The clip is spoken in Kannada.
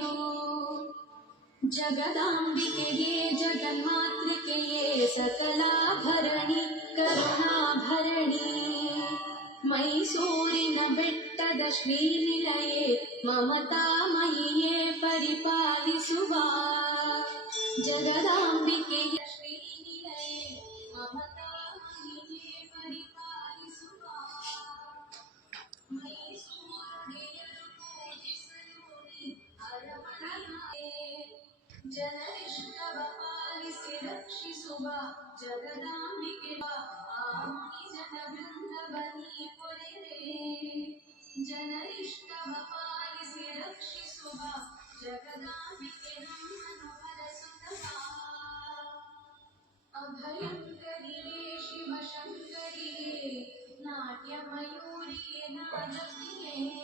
ನೀನು. ಜಗದಾಂಬಿಕೆಯೇ ಜಗನ್ಮಾತೃಕೆಯೇ ಸಕಲಾಭರಣಿ ಕರುಣಾಭರಣಿ. ಮೈಸೂರಿನ ಬೆಟ್ಟದ ಶ್ರೀನಿಲಯೇ ಮಮತಾಮಯಿಯೇ ಪರಿಪಾಲಿಸುವ. ಜಗದಾಂಬಿಕೆಯ ಶ್ರೀನಿಲಯೇ ಮಮತಾಮಯಿಯೇ ಪರಿಪಾಲಿಸುವ. ಮೈಸೂರಿಗೆಯರು ಪೂಜಿಸಲು ನೀ ಅರಮನೆಯೇ. ಜನರಿಷ್ಟವ ಪಾಲಿಸಿ ರಕ್ಷಿಸುವ ಜಗದಾಂಬಿಕೆ ಬಾ. ಆ ಮುನಿ ಜನ ವೃಂದವ ನೀ ಪೊರೆವೆ. ಜನರಿಷ್ಟವ ಪಾಲಿಸಿ ರಕ್ಷಿಸುವ ಜಗದಾಂಬಿಕೆ ನಮ್ಮನ್ನು ಹರಸುತ್ತ ಬಾ. ಅಭಯಂಕರಿಯೇ ಶಿವಶಂಕರಿಯೇ ನಾಟ್ಯ ಮಯೂರಿಯೇ ನಾದಪ್ರಿಯೇ.